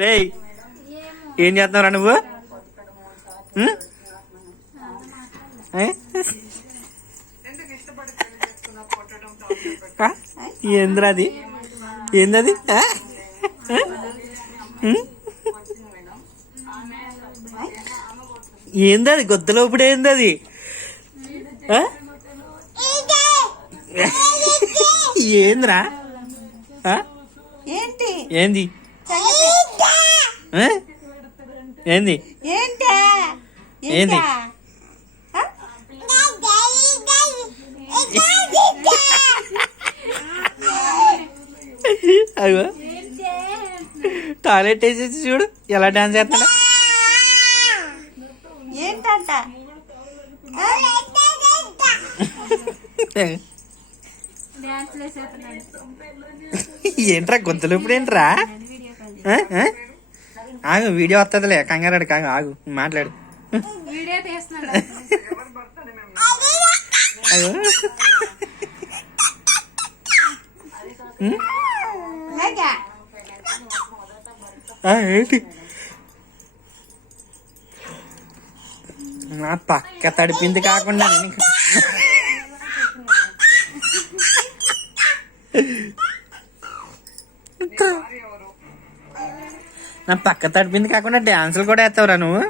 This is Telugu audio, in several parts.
రేయ్ ఏం చేస్తున్నావురా నువ్వు? ఏంద్రది? ఏందది? ఏందది గొద్దలో ఇప్పుడు ఏందది? ఏంద్రా? ఏంది ఏంది ఏంది అయ్యో టాయిలెట్ వేసేసి చూడు ఎలా డాన్స్ చేస్తాడా. ఏంటంట ఏంట్రా గొంతులు ఇప్పుడు ఏంట్రా? ఆగు వీడియో వస్తుందిలే కంగారాడు కాగు ఆగు మాట్లాడు. అయ్యో ఏంటి నా పక్క తడిపింది కాకుండా నా పక్క తడిపింది కాకుండా డాన్సులు కూడా వేస్తావురా నువ్వు?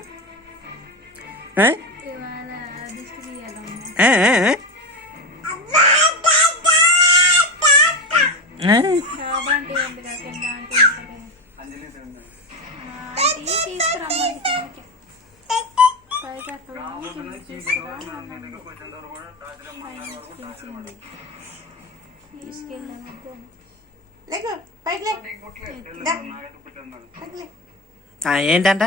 ఏంటంట?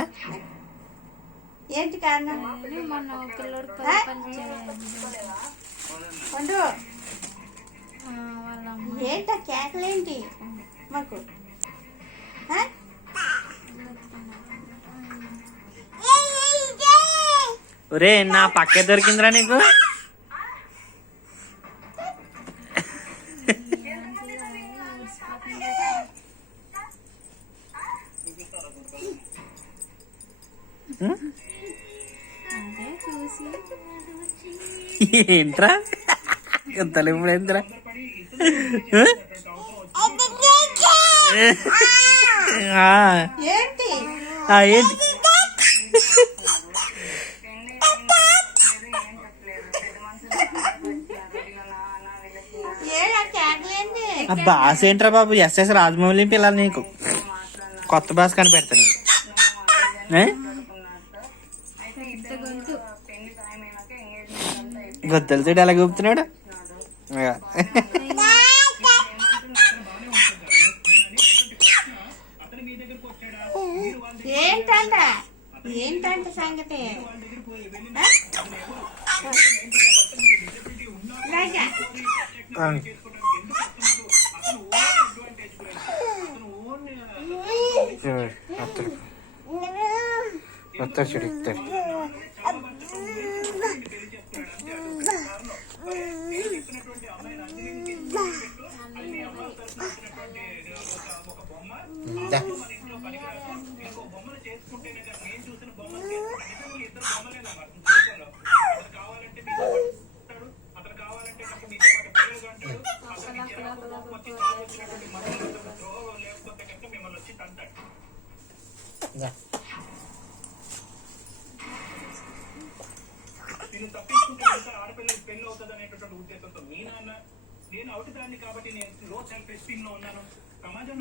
ఏంటి కారణం? ఏంట కేకలేంటి మాకు? ఒరే నా పక్కే దొరికిందిరా నీకు? ఏంట్రా ఎంతలు ఇప్పుడు ఏంట్రా? ఏంటి ఏంటి బాస్ ఏంట్రా బాబు? ఎస్ఎస్ రాజమౌళి పిల్లలు నీకు కొత్త బాస్ కనిపెడతా నీకు. గొద్దలు చూడు ఎలా గూపుతున్నాడు. ఏంటంట ఏంటంట సంగతి? వస్తారు చూడు ఇస్తారు. నేను తప్పించుకుంటే ఆడపిల్లకి పెళ్లి అవుతుంది అనేటువంటి ఉద్దేశంతో మీ నాన్న నేను అవుట్ దాన్ని కాబట్టి నేను లో సెల్ఫ్ ఎస్టీమ్ లో ఉన్నాను. సమాజం